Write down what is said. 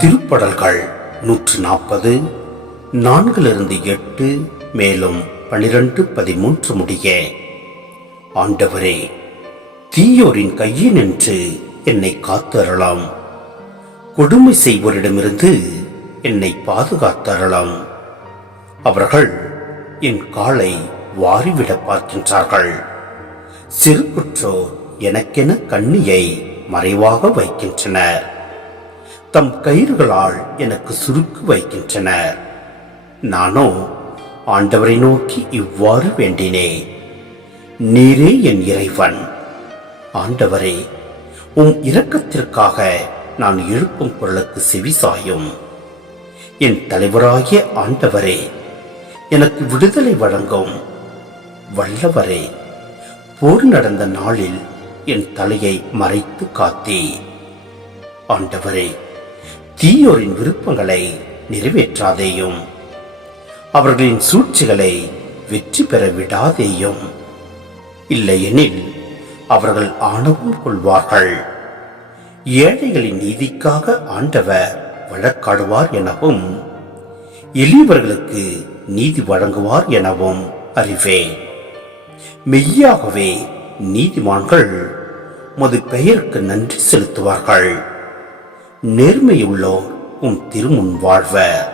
திருப்படல்கள் 140 4-8 மேலும் 12-13 முடிய. ஆண்டவரே, தீயோரின் கையினின்று என்னை காத்தருளாம். கொடுமை செய்வோரிடமிருந்து என்னை பாதுகாத்தருளாம். அவர்கள் என் காலை வாரிவிட பார்க்கின்றார்கள். சிறுகுற்றோர் எனக்கென கண்ணியை மறைவாக வைக்கின்றனர். தம் கயிறுகளால் எனக்கு சுருக்கு வைக்கின்றனர். நானோ ஆண்டவரை நோக்கி இவ்வாறு வேண்டினேன். நீரே என் இறைவன். ஆண்டவரே, உம் இரக்கத்திற்காக நான் எழுப்பும் குரலுக்கு செவிசாயும். என் தலைவராகிய ஆண்டவரே, எனக்கு விடுதலை வழங்கும். வல்லவரே, போர் நடந்த நாளில் என் தலையை மறைத்து காத்தே. ஆண்டவரே, தீயோரின் விருப்பங்களை நிறைவேற்றாதேயும். அவர்களின் சூழ்ச்சிகளை வெற்றி பெற விடாதேயும். இல்லையெனில் அவர்கள் ஆணவம் கொள்வார்கள். ஏழைகளின் நீதிக்காக ஆண்டவர் வழக்காடுவார் எனவும் எளியவர்களுக்கு நீதி வழங்குவார் எனவும் அறிவேன். மெய்யாகவே நீதிமான்கள் உமது பெயருக்கு நன்றி செலுத்துவார்கள். நேர்மையுள்ளோர் உம் திருமுன் வாழ்வர்.